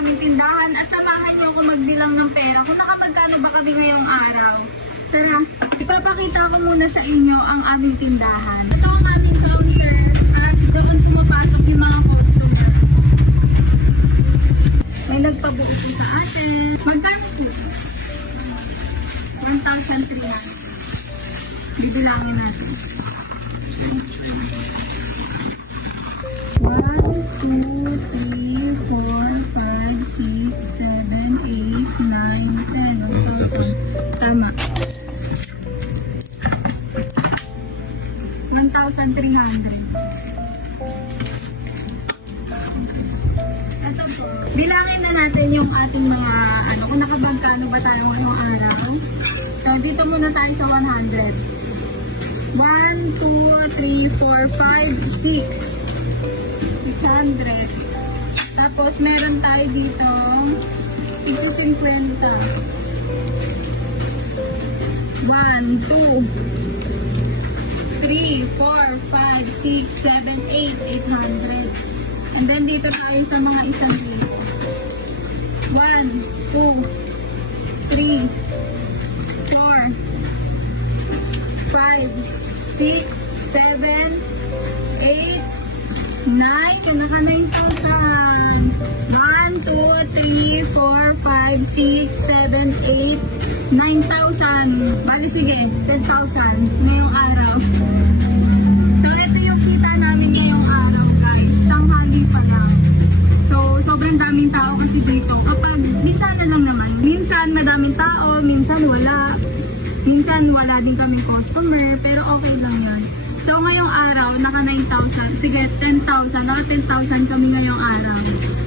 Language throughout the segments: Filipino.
aming tindahan at samahan niyo ako magbilang ng pera kung nakamagkano ba kami ngayong araw. Tara, ipapakita ko muna sa inyo ang aming tindahan. Ito ang aming counter at doon pumapasok yung mga customer. May nagpabuo po sa atin. Magkano po? 1,300. Bibilangin natin. 1, 2, 3, 4, 5, 6, 7, 8, 9, 10, 11, 12, tama. 1,300. Bilangin na natin yung ating mga kung nakabagkano ba tayo ngayong araw. So, dito muna tayo sa 100. 1, 2, 3, 4, 5, 6. 600. Tapos, meron tayo dito isa 50. 1, 2, 3, 4, 5, 6, 7, 8, 800. And then, dito tayo sa mga isang dito. 1, 2, 3, 4, 5, 6, 7, 8, 9. Kaya naka 9,000. 1, 2, 3, 4, 5, 6, 7, 8, 9,000. Bali sige, 10,000 ngayong araw. So, ito yung kita namin ngayong araw, guys. Tanghali pa lang. So, sobrang daming tao kasi dito. Kapag, minsan na lang naman. Minsan madaming tao, minsan wala. Minsan wala din kaming customer, pero okay lang yan. So, ngayong araw, naka 9,000. Sige, 10,000. Naka 10,000 kami ngayong araw.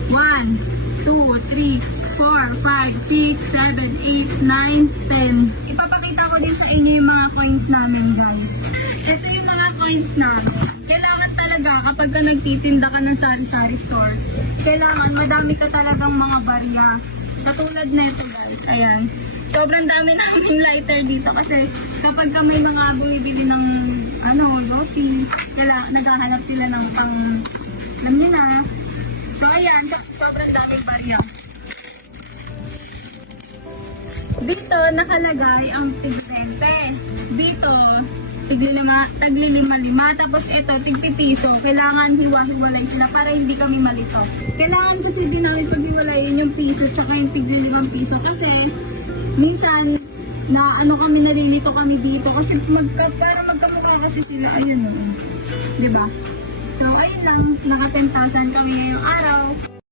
1, 2, 3, 4, 5, 6, 7, 8, 9, 10. Ipapakita ko din sa inyo yung mga coins namin, guys. Ito yung mga coins namin. Kailangan talaga kapag ka nagtitinda ka ng sari-sari store, kailangan madami ka talagang mga barya. Katulad nito, guys. Ayan. Sobrang dami naming lighter dito kasi kapag ka may mga bumibili ng lossy, naghahanap sila ng pang, alam niyo na. So, ayan. Sobrang daming barya. Dito, nakalagay ang tig-20. Dito, tagli-lima. Tapos ito, tig-piso. Kailangan hiwa-hiwalay sila para hindi kami malito. Kailangan kasi din namin paghiwalayin yung piso tsaka yung tig-5 piso. Kasi, minsan, kami nalilito kami dito. Kasi para magkamukha kasi sila, ayun o. Diba? So, ayun lang. Naka 10,000 kami ngayong araw.